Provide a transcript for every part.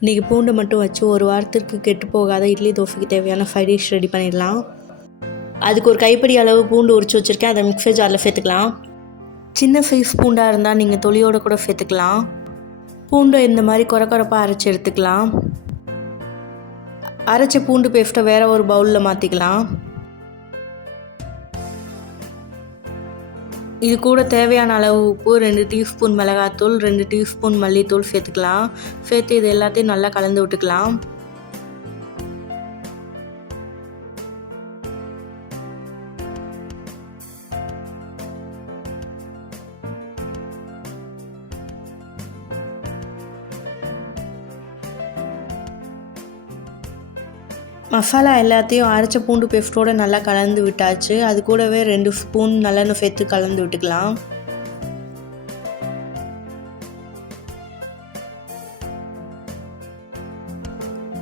இன்றைக்கி பூண்டை மட்டும் வச்சு ஒரு வாரத்திற்கு கெட்டு போகாத இட்லி தோசைக்கு தேவையான ஃப்ரைட் டிஷ் ரெடி பண்ணிடலாம். அதுக்கு ஒரு கைப்பிடி அளவு பூண்டு உரிச்சு வச்சுருக்கேன். அதை மிக்ஸர் ஜாரில் சேர்த்துக்கலாம். சின்ன சைஸ் பூண்டாக இருந்தால் நீங்கள் தொலியோடு கூட சேர்த்துக்கலாம். பூண்டை இந்த மாதிரி குறப்பாக அரைச்சி எடுத்துக்கலாம். அரைச்ச பூண்டு பேஸ்ட்டை வேறு ஒரு பவுலில் மாற்றிக்கலாம். இது கூட தேவையான அளவு உப்பு, 2 டீஸ்பூன் மிளகாத்தூள், 2 டீஸ்பூன் மல்லித்தூள் சேர்த்துக்கலாம். சேர்த்து இது எல்லாத்தையும் நல்லா கலந்து விட்டுக்கலாம். மசாலா எல்லாத்தையும் அரைச்ச பூண்டு பேஸ்ட்டோடு நல்லா கலந்து விட்டாச்சு. அது கூடவே 2 ஸ்பூன் நல்லெண்ணெய் சேர்த்து கலந்து விட்டுக்கலாம்.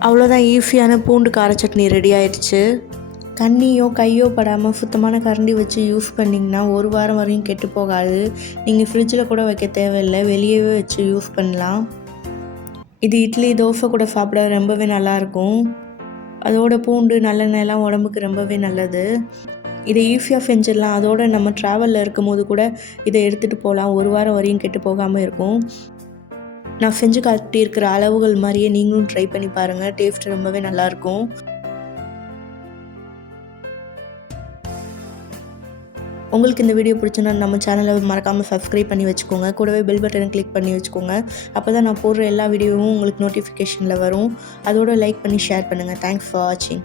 அவ்வளோதான், ஈஸியான பூண்டு கார சட்னி ரெடி ஆயிடுச்சு. தண்ணியோ கையோ படாமல் சுத்தமான கரண்டி வச்சு யூஸ் பண்ணிங்கன்னா ஒரு வாரம் வரையும் கெட்டு போகாது. நீங்கள் ஃப்ரிட்ஜில் கூட வைக்க தேவையில்லை, வெளியவே வச்சு யூஸ் பண்ணலாம். இது இட்லி தோசை கூட சாப்பிட ரொம்பவே நல்லாயிருக்கும். அதோட பூண்டு நல்லெண்ணெய்லாம் உடம்புக்கு ரொம்பவே நல்லது. இதை ஈஸியாக செஞ்சிடலாம். அதோடு நம்ம ட்ராவலில் இருக்கும் போது கூட இதை எடுத்துகிட்டு போகலாம். ஒரு வாரம் வரையும் கெட்டு போகாமல் இருக்கும். நான் செஞ்சு காட்டியிருக்கிற அளவுகள் மாதிரியே நீங்களும் ட்ரை பண்ணி பாருங்கள். டேஸ்ட் ரொம்பவே நல்லாயிருக்கும். உங்களுக்கு இந்த வீடியோ பிடிச்சுன்னா நம்ம சேனலை மறக்காமல் சப்ஸ்கிரைப் பண்ணி வச்சுக்கோங்க. கூடவே பெல் பட்டனை கிளிக் பண்ணி வச்சுக்கோங்க. அப்போ தான் நான் போடுற எல்லா வீடியோவும் உங்களுக்கு நோட்டிஃபிகேஷனில் வரும். அதோடு லைக் பண்ணி ஷேர் பண்ணுங்கள். தேங்க்ஸ் ஃபார் வாட்சிங்.